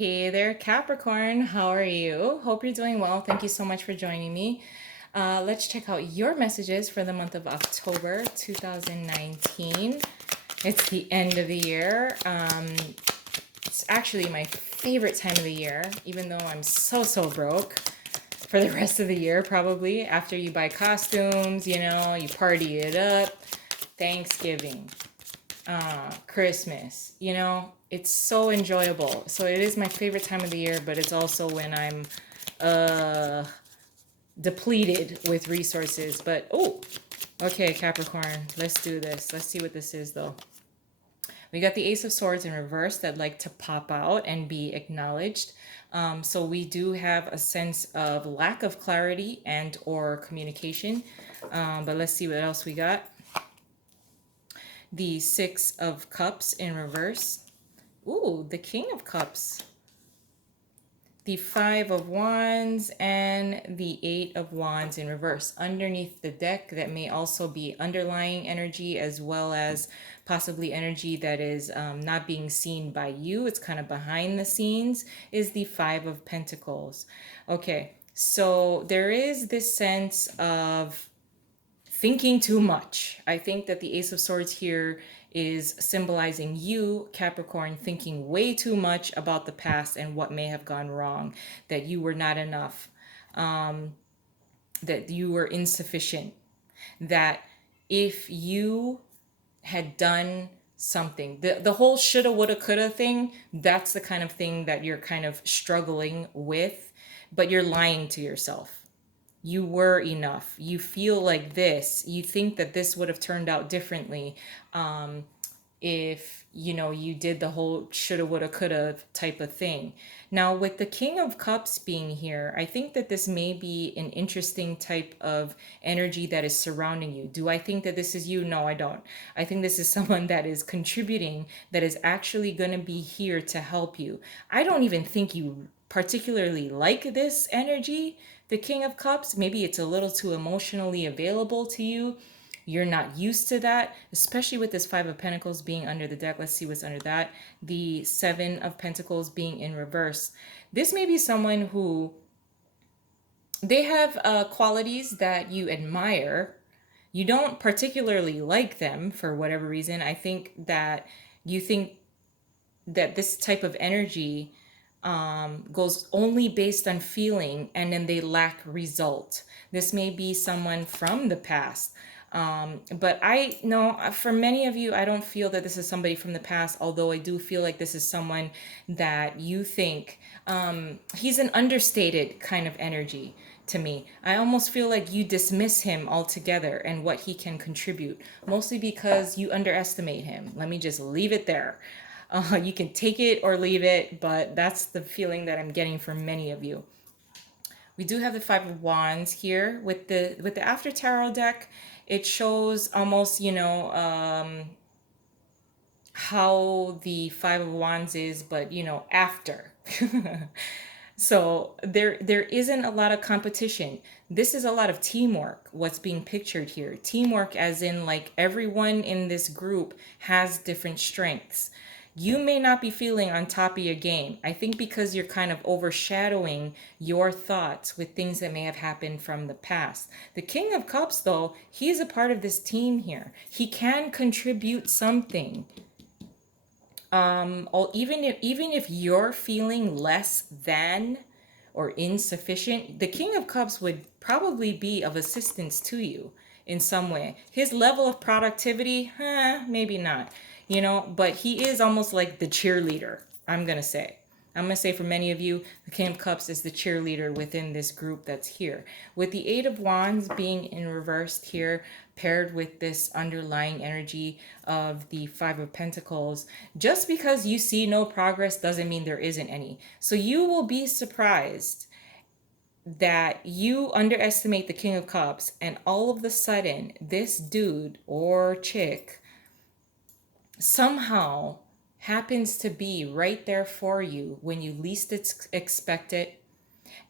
Hey there, Capricorn. How are you? Hope you're doing well. Thank you so much for joining me. Let's check out your messages for the month of October 2019. It's the end of the year. It's actually my favorite time of the year, even though I'm so broke for the rest of the year, probably. After you buy costumes, you party it up. Thanksgiving, Christmas. It's so enjoyable. So it is my favorite time of the year, but it's also when I'm uh, depleted with resources. But oh, okay, Capricorn, let's do this. Let's see what this is, though. We got the Ace of Swords in reverse that like to pop out and be acknowledged. So we do have a sense of lack of clarity and or communication. But let's see what else we got. The Six of Cups in reverse. Ooh, the King of Cups. The Five of Wands and the Eight of Wands in reverse. Underneath the deck, that may also be underlying energy as well as possibly energy that is not being seen by you. It's kind of behind the scenes, is the Five of Pentacles. Okay, so there is this sense of thinking too much. I think that the Ace of Swords here is symbolizing you, Capricorn, thinking way too much about the past and what may have gone wrong, that you were not enough, that you were insufficient, that if you had done something, the whole shoulda, woulda, coulda thing, that's the kind of thing that you're kind of struggling with, but you're lying to yourself. You were enough. You feel like this. You think that this would have turned out differently if you did the whole shoulda, woulda, coulda type of thing. Now, with the King of Cups being here, I think that this may be an interesting type of energy that is surrounding you. Do I think that this is you? No, I don't. I think this is someone that is contributing, that is actually going to be here to help you. I don't even think you particularly like this energy, the King of Cups. Maybe it's a little too emotionally available to you. You're not used to that, especially with this Five of Pentacles being under the deck. Let's see what's under that. The Seven of Pentacles being in reverse. This may be someone who they have qualities that you admire. You don't particularly like them for whatever reason. I think that you think that this type of energy goes only based on feeling, and then they lack result. This may be someone from the past. But I know for many of you, I don't feel that this is somebody from the past, although I do feel like this is someone that you think he's an understated kind of energy to me. I almost feel like you dismiss him altogether and what he can contribute, mostly because you underestimate him. Let me just leave it there. You can take it or leave it, but that's the feeling that I'm getting from many of you. We do have the Five of Wands here with the After Tarot deck. It shows almost, how the Five of Wands is, but after. So there isn't a lot of competition. This is a lot of teamwork, what's being pictured here. Teamwork as in like everyone in this group has different strengths. You may not be feeling on top of your game. I think because you're kind of overshadowing your thoughts with things that may have happened from the past. The King of Cups, though, he's a part of this team here. He can contribute something. Or even if you're feeling less than or insufficient, the King of Cups would probably be of assistance to you in some way. His level of productivity, maybe not, but he is almost like the cheerleader, I'm going to say. I'm going to say for many of you, the King of Cups is the cheerleader within this group that's here. With the Eight of Wands being in reversed here, paired with this underlying energy of the Five of Pentacles, just because you see no progress doesn't mean there isn't any. So you will be surprised that you underestimate the King of Cups, and all of a sudden, this dude or chick somehow happens to be right there for you when you least expect it.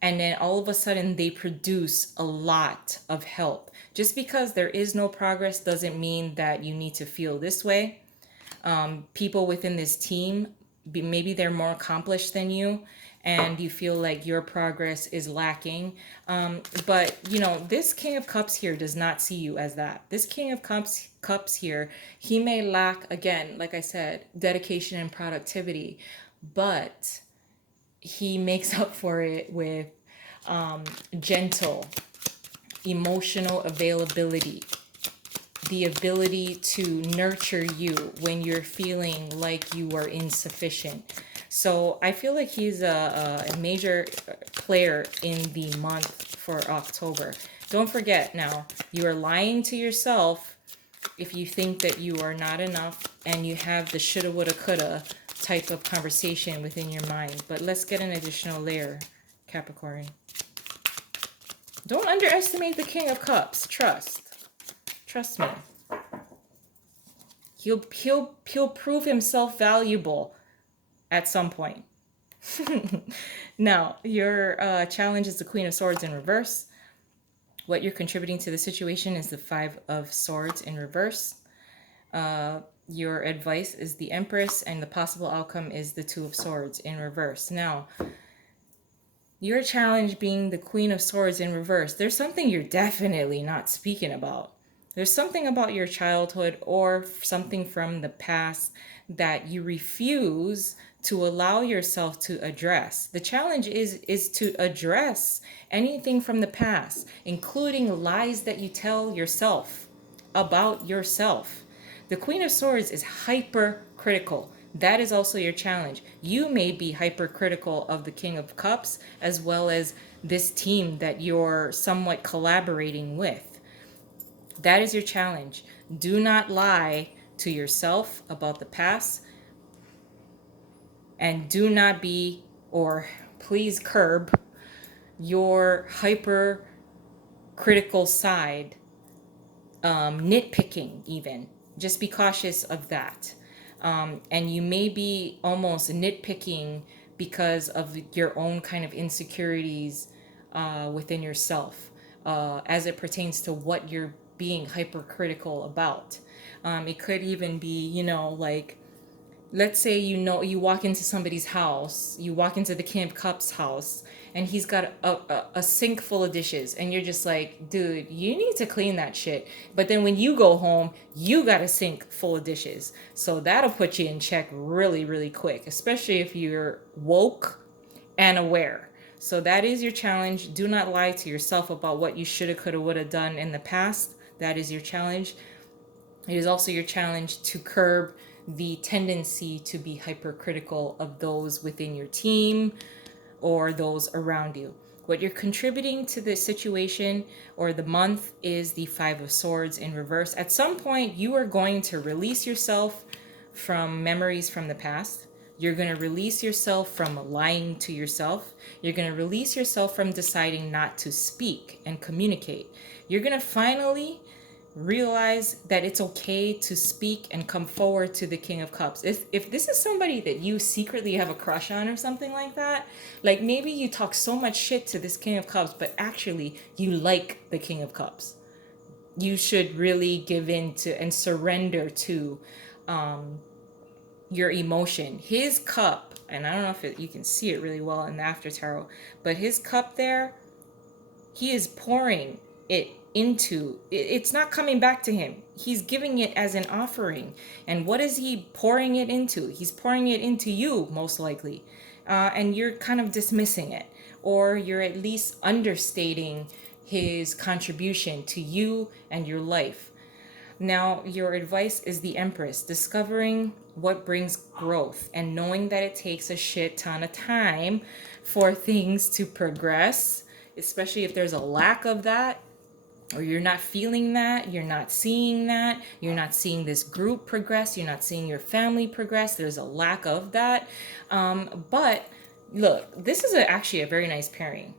And then all of a sudden they produce a lot of help. Just because there is no progress doesn't mean that you need to feel this way. People within this team maybe they're more accomplished than you, and you feel like your progress is lacking. But this King of Cups here does not see you as that. This King of Cups here, he may lack, again, like I said, dedication and productivity, but he makes up for it with gentle emotional availability, the ability to nurture you when you're feeling like you are insufficient. So I feel like he's a major player in the month for October. Don't forget now, you are lying to yourself if you think that you are not enough and you have the shoulda, woulda, coulda type of conversation within your mind. But let's get an additional layer, Capricorn. Don't underestimate the King of Cups. Trust me. He'll prove himself valuable at some point. Now, your challenge is the Queen of Swords in reverse. What you're contributing to the situation is the Five of Swords in reverse. Your advice is the Empress, and the possible outcome is the Two of Swords in reverse. Now, your challenge being the Queen of Swords in reverse, there's something you're definitely not speaking about. There's something about your childhood or something from the past that you refuse to allow yourself to address. The challenge is to address anything from the past, including lies that you tell yourself about yourself. The Queen of Swords is hypercritical. That is also your challenge. You may be hypercritical of the King of Cups as well as this team that you're somewhat collaborating with. That is your challenge. Do not lie to yourself about the past, and do not be, or please curb your hyper critical side, nitpicking even. Just be cautious of that. And you may be almost nitpicking because of your own kind of insecurities within yourself as it pertains to what you're being hypercritical about. It could even be, like, let's say you walk into somebody's house, you walk into the King of Cups house, and he's got a sink full of dishes, and you're just like, dude, you need to clean that shit. But then when you go home, you got a sink full of dishes. So that'll put you in check really, really quick, especially if you're woke and aware. So that is your challenge. Do not lie to yourself about what you shoulda, coulda, woulda done in the past. That is your challenge. It is also your challenge to curb the tendency to be hypercritical of those within your team or those around you. What you're contributing to the situation or the month is the Five of Swords in reverse. At some point, you are going to release yourself from memories from the past. You're going to release yourself from lying to yourself. You're going to release yourself from deciding not to speak and communicate. You're going to finally realize that it's okay to speak and come forward to the King of Cups. If this is somebody that you secretly have a crush on or something like that, like maybe you talk so much shit to this King of Cups, but actually you like the King of Cups, you should really give in to and surrender to your emotion. His cup, and I don't know if you can see it really well in the after tarot, but his cup there, he is pouring it into, it's not coming back to him. He's giving it as an offering. And what is he pouring it into? He's pouring it into you, most likely. And you're kind of dismissing it, or you're at least understating his contribution to you and your life. Now, your advice is the Empress, discovering what brings growth and knowing that it takes a shit ton of time for things to progress, especially if there's a lack of that, or you're not feeling that, you're not seeing that, you're not seeing this group progress, you're not seeing your family progress, there's a lack of that. But look, this is actually a very nice pairing.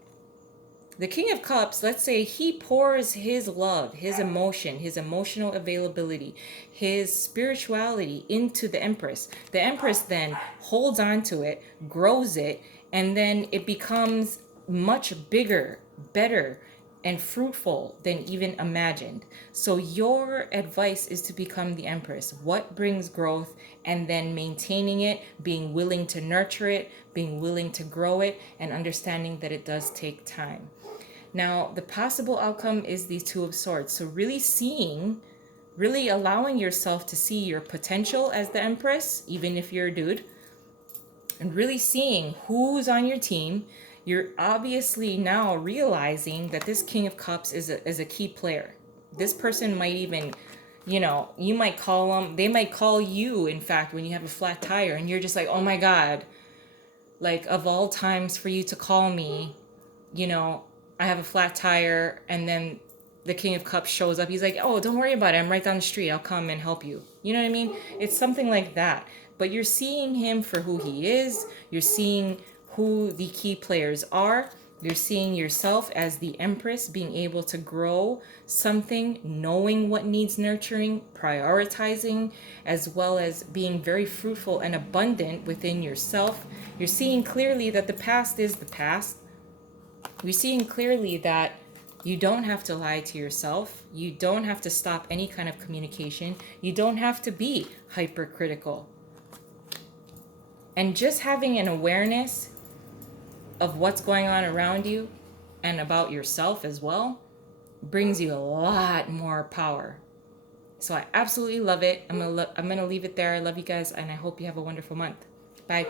The King of Cups, let's say he pours his love, his emotion, his emotional availability, his spirituality into the Empress. The Empress then holds on to it, grows it, and then it becomes much bigger, better, and fruitful than even imagined. So your advice is to become the Empress. What brings growth, and then maintaining it, being willing to nurture it, being willing to grow it, and understanding that it does take time. Now, the possible outcome is the Two of Swords. So really allowing yourself to see your potential as the Empress, even if you're a dude, and really seeing who's on your team. You're obviously now realizing that this King of Cups is a key player. This person might even, you might call them, they might call you, in fact, when you have a flat tire, and you're just like, oh my God, like, of all times for you to call me, you know, I have a flat tire, and then the King of Cups shows up. He's like, oh, don't worry about it. I'm right down the street. I'll come and help you. You know what I mean? It's something like that. But you're seeing him for who he is. You're seeing who the key players are. You're seeing yourself as the Empress, being able to grow something, knowing what needs nurturing, prioritizing, as well as being very fruitful and abundant within yourself. You're seeing clearly that the past is the past. You're seeing clearly that you don't have to lie to yourself. You don't have to stop any kind of communication. You don't have to be hypercritical. And just having an awareness of what's going on around you and about yourself as well brings you a lot more power. So I absolutely love it. I'm gonna leave it there. I love you guys, and I hope you have a wonderful month. Bye.